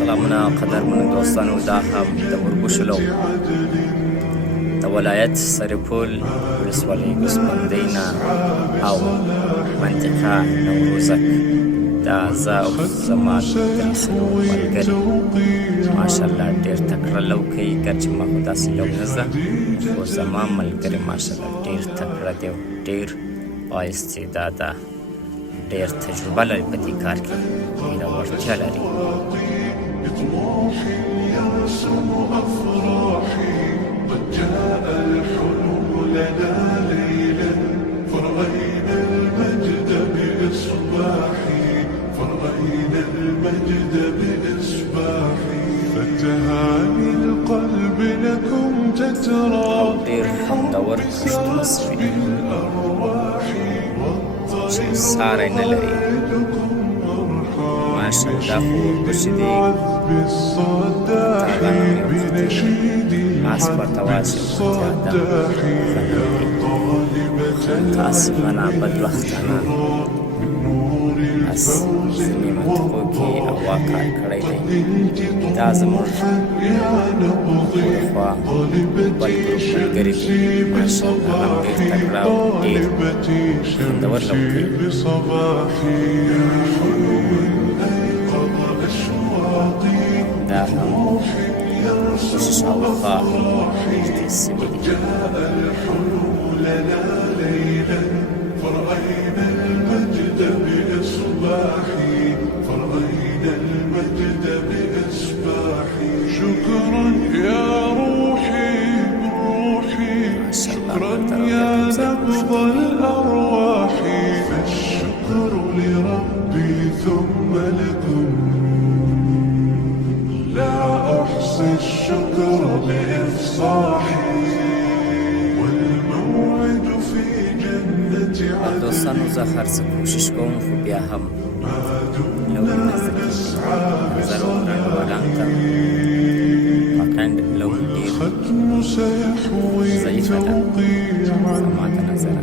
سلامونه قدرمنو دوستانو، دا هم د وربشلو د ولایت سرپل ولسوالۍ ګوسفندۍ نه او منطقه نوروزک دا زه او زما درې څلور ملګري ماشاءالله ډېر تکړه لو کوي. ګرچې ما خو داسې لو نه زده، خو زما ملګري ماشاءالله ډېر تکړه دی او ډېر بااستعداده، ډېر تجربه لري په دې کار کې، ډېره وړتیا لري. او ډېر خوندور کښتونه سوي چې ساری نه لري ماشاءالله. خو وربشې دي تاغانه مې وختې آس ورته واسې زیاده متاسفانه بدبختانه بس ځینې منطقو کې هوا کار کړی دی. دا زموږ خوا بل ګروپ ملګري دي ماشاءالله، هم ډېر تکړه او ډېر خوندور لو کوي. دا هم شاوخوا نږدې سیمې دي. شكرا يا روحي روحي، شكرا يا نبض الأرواح، فالشكر لربي ثم لكم، لا أحصي الشكر بإفصاحي، والموعد في جنة عدن. دوستانو زه هر څه کوشش کوم، خو بیا هم لو نه زده کېږي. نظر وکړئ ولان ته واقعا لو ډېر ضعیفه ده زما د نظره.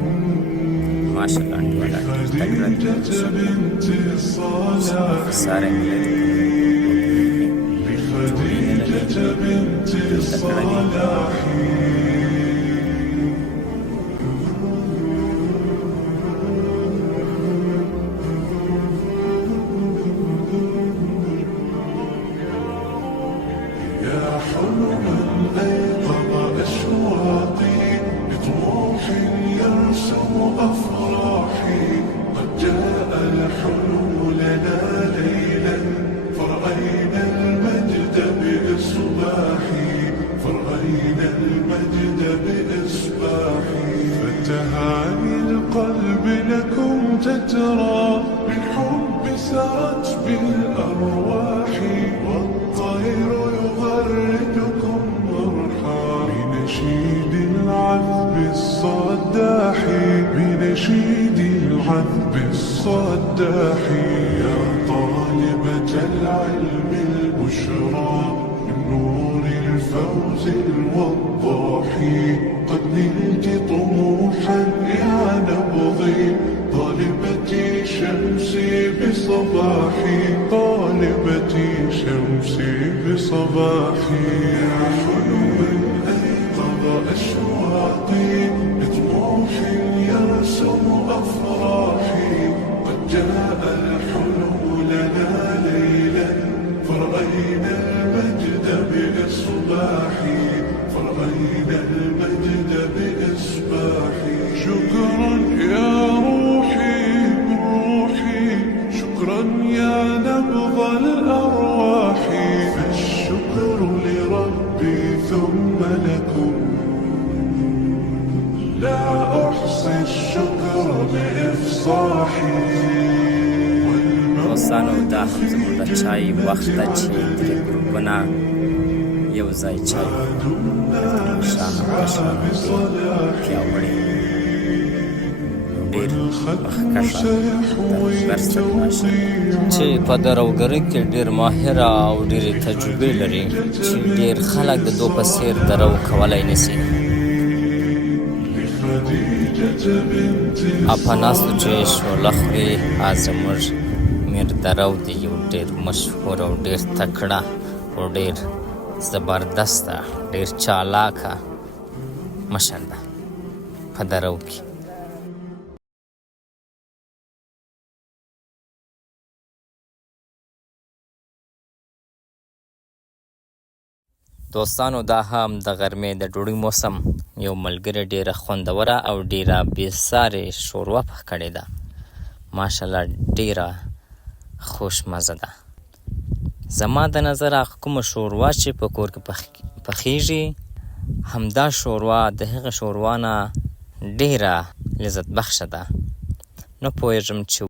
ماشاءالله انډیواله ډېر تکړه دي، ساری نه لري، جوړې نه لري، ډېر تکړه دي. فتهاني القلب لكم تترى، بالحب سرت بالأرواح، والطير يغردكم مرحا، بنشيد العذب الصداح، بنشيد العذب الصداح. يا طالبة العلم البشرى، من نور الفوز الوضاح، قد نلت طموحا يا نبضي، طالبتي شمسي بصباحي، طالبتي شمسي بصباحي. يا حلم أيقظ أشواقي، بطموح يرسم أفراحي، قد جاء الحلم لنا ليلا، فرأينا المجد بإصباحي، فرأينا المجد بإصباحي. شكرا يا روحي روحي، شكرا يا نبض الأرواح، فالشكر لربي ثم لكم، لا أحصي الشكر بإفصاحي. دوستانو دا هم زموږ د چای وخت ده چې درې ګروپونه یو ځای چای شانه کشانه ډېر پیاوړي ډېر مخکښه درس لري ماشاءالله، چې په دروګرۍ کې ډېر ماهره او ډېرې تجربې لري، چې ډېر خلک د دو په څېر درو کولی نسي. اپا ناستو چې شعله خوري زموږ امیر درو دی یو ډېر مشهور او ډېر تکړه او ډېر زبردسته ډېر چالاکه مشر ده په درو کې. دوستانو دا هم د غرمې د ډوډۍ موسم یو ملګری ډېره خوندوره او ډېره بېسارې شوروا پخ کړې ده. ماشاءالله ډېره خوشمزه ده. زما د نظره کومه شوروا چې په کور کې پخیږي همدا شوروا د هغه شوروا نه ډېره لذت بخشه ده. نه پوهېږم چې